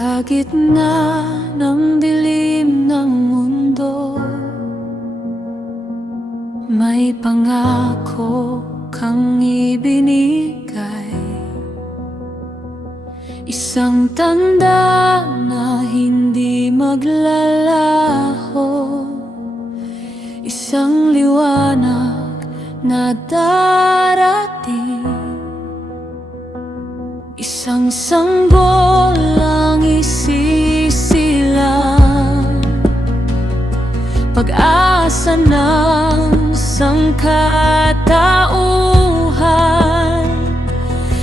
Sa gitna ng dilim ng mundo, may pangako kang ibinigay, isang tanda na hindi maglalaho, isang liwanag na darating, isang sanggol ang isisilang, pag-asa ng sangkatauhan.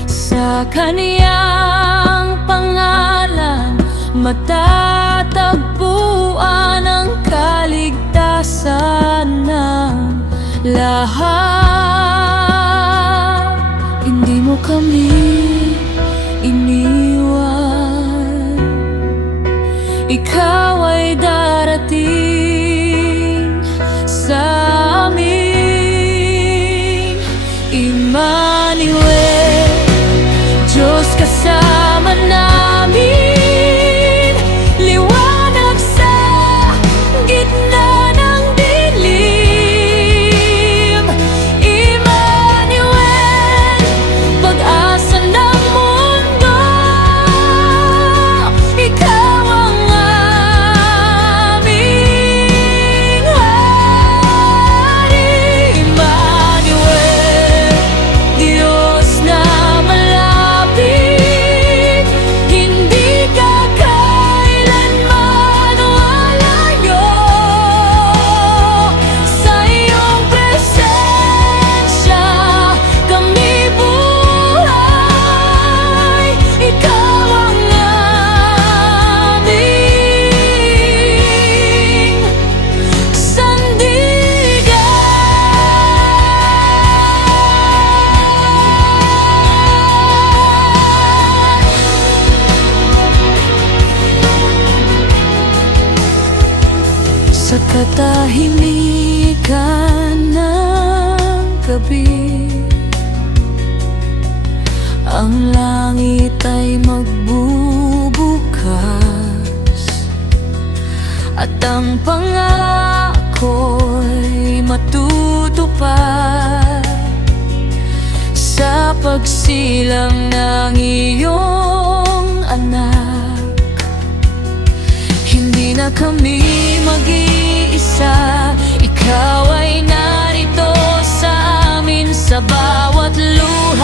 Sa kaniyang pangalan matatagpuan ang kaligtasan ng lahat. Hindi mo kami iniwan, ikaw ay darating sa amin. Emmanuel, Diyos kasama namin, liwanag sa gitna ng dilim. Emmanuel, pag-asa ng mundo, ikaw ang aming hari. Emmanuel, Diyos na malapit, hindi ka kailanman walayo. Sa iyong presensya kami buhay, ikaw ang aming sandigan. Sa katahimikan ng gabi, ang langit ay magbubukas, at ang pangako'y matutupad. Sa pagsilang ng iyong anak, hindi na kami mag-iisa. Ikaw ay narito sa amin sa bawat luha.